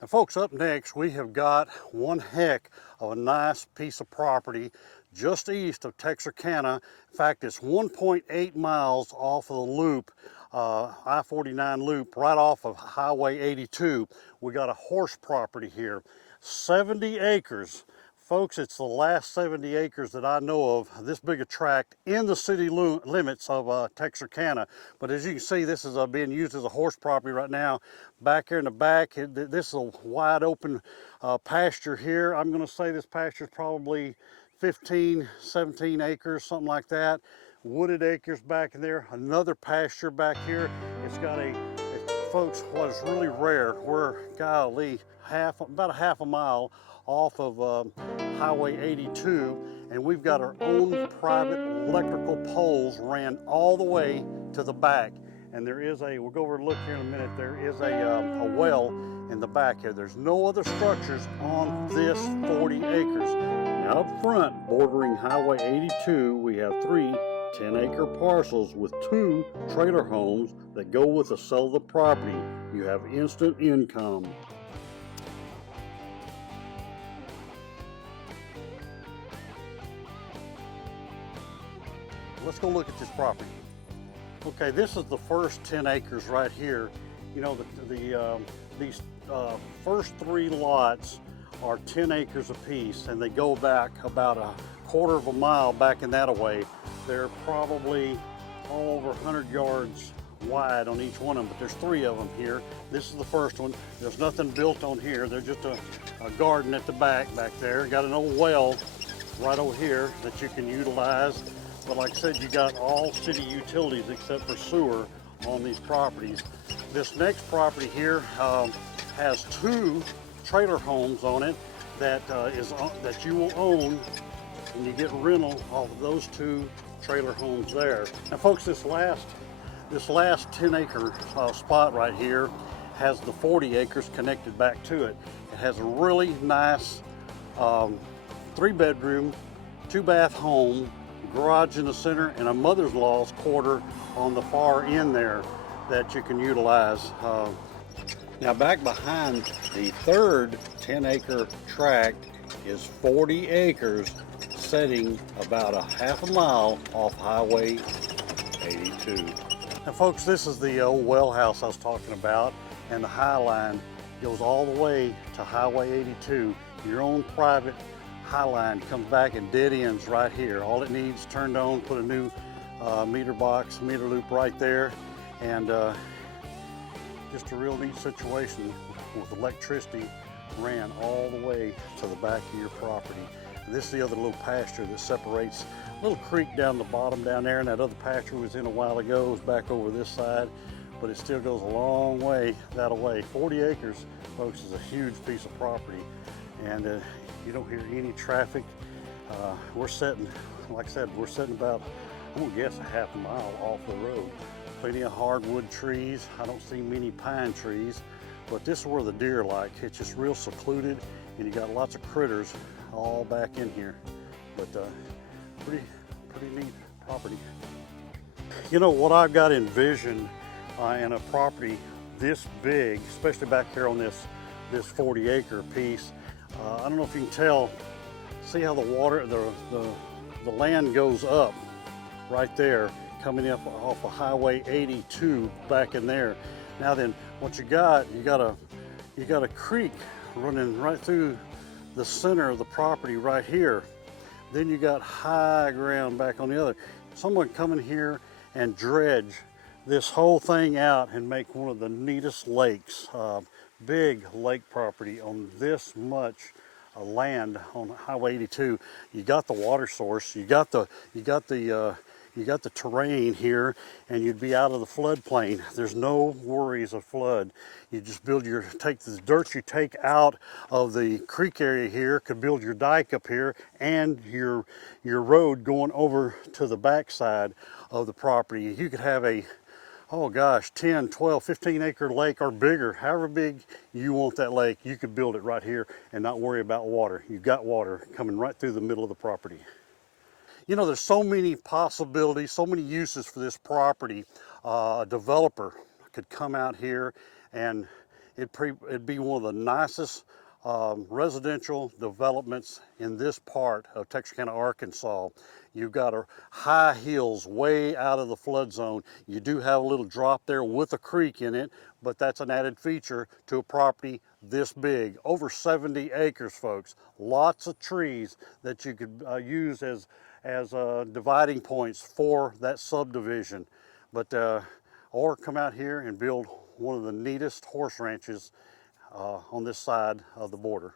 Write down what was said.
Now folks, up next we have got one heck of a nice piece of property just east of Texarkana. In fact, it's 1.8 miles off of the loop, I-49 loop, right off of Highway 82. We got a horse property here, 70 acres. Folks, it's the last 70 acres that I know of, this big a tract in the city limits of Texarkana. But as you can see, this is being used as a horse property right now. Back here in the back, this is a wide open pasture here. I'm going to say this pasture is probably 15, 17 acres, something like that. Wooded acres back in there. Another pasture back here. It's got folks, what is really rare, we're, golly, about a half a mile off of Highway 82, and we've got our own private electrical poles ran all the way to the back. And there is we'll go over and look here in a minute, there is a well in the back here. There's no other structures on this 40 acres. Now up front, bordering Highway 82, we have 3 10-acre parcels with 2 trailer homes that go with the sale of the property. You have instant income. Let's go look at this property. Okay, this is the first 10 acres right here. You know, these first 3 lots are 10 acres apiece, and they go back about a quarter of a mile back in that away. They're probably all over 100 yards wide on each one of them, but there's 3 of them here. This is the first one. There's nothing built on here. There's just a garden at the back there. Got an old well right over here that you can utilize. But like I said, you got all city utilities except for sewer on these properties. This next property here has 2 trailer homes on it that you will own, and you get rental off of those 2 trailer homes there. Now folks, this last 10-acre spot right here has the 40 acres connected back to it. It has a really nice 3-bedroom, 2-bath home, garage in the center, and a mother-in-law's quarter on the far end there that you can utilize. Now back behind the third 10-acre tract is 40 acres setting about a half a mile off Highway 82. Now folks, this is the old well house I was talking about, and the High Line goes all the way to Highway 82. Your own private High Line comes back and dead ends right here. All it needs turned on, put a new meter loop right there, and just a real neat situation with electricity ran all the way to the back of your property. And this is the other little pasture that separates a little creek down the bottom down there, and that other pasture was in a while ago, is back over this side, but it still goes a long way that way. 40 acres, folks, is a huge piece of property, and you don't hear any traffic. We're sitting, like I said, we're sitting about, I'm gonna guess, a half a mile off the road. Plenty of hardwood trees. I don't see many pine trees, but this is where the deer like. It's just real secluded, and you got lots of critters all back in here. But pretty neat property. You know what I've got envisioned in a property this big, especially back here on this 40-acre piece. I don't know if you can tell. See how the water, the land goes up right there, coming up off of Highway 82 back in there. Now then, what you got a creek running right through the center of the property right here. Then you got high ground back on the other. Someone come in here and dredge this whole thing out and make one of the neatest lakes. Big lake property on this much land on Highway 82. You got the water source, you got the terrain here, and you'd be out of the floodplain. There's no worries of flood. You just take the dirt you take out of the creek area here, could build your dike up here, and your road going over to the backside of the property. You could have a, oh gosh, 10, 12, 15 acre lake or bigger, however big you want that lake. You could build it right here and not worry about water. You've got water coming right through the middle of the property. You know, there's so many possibilities, so many uses for this property. A developer could come out here and it'd be one of the nicest residential developments in this part of Texarkana, Arkansas. You've got high hills way out of the flood zone. You do have a little drop there with a creek in it, but that's an added feature to a property this big. Over 70 acres, folks. Lots of trees that you could use as dividing points for that subdivision. But or come out here and build one of the neatest horse ranches on this side of the border.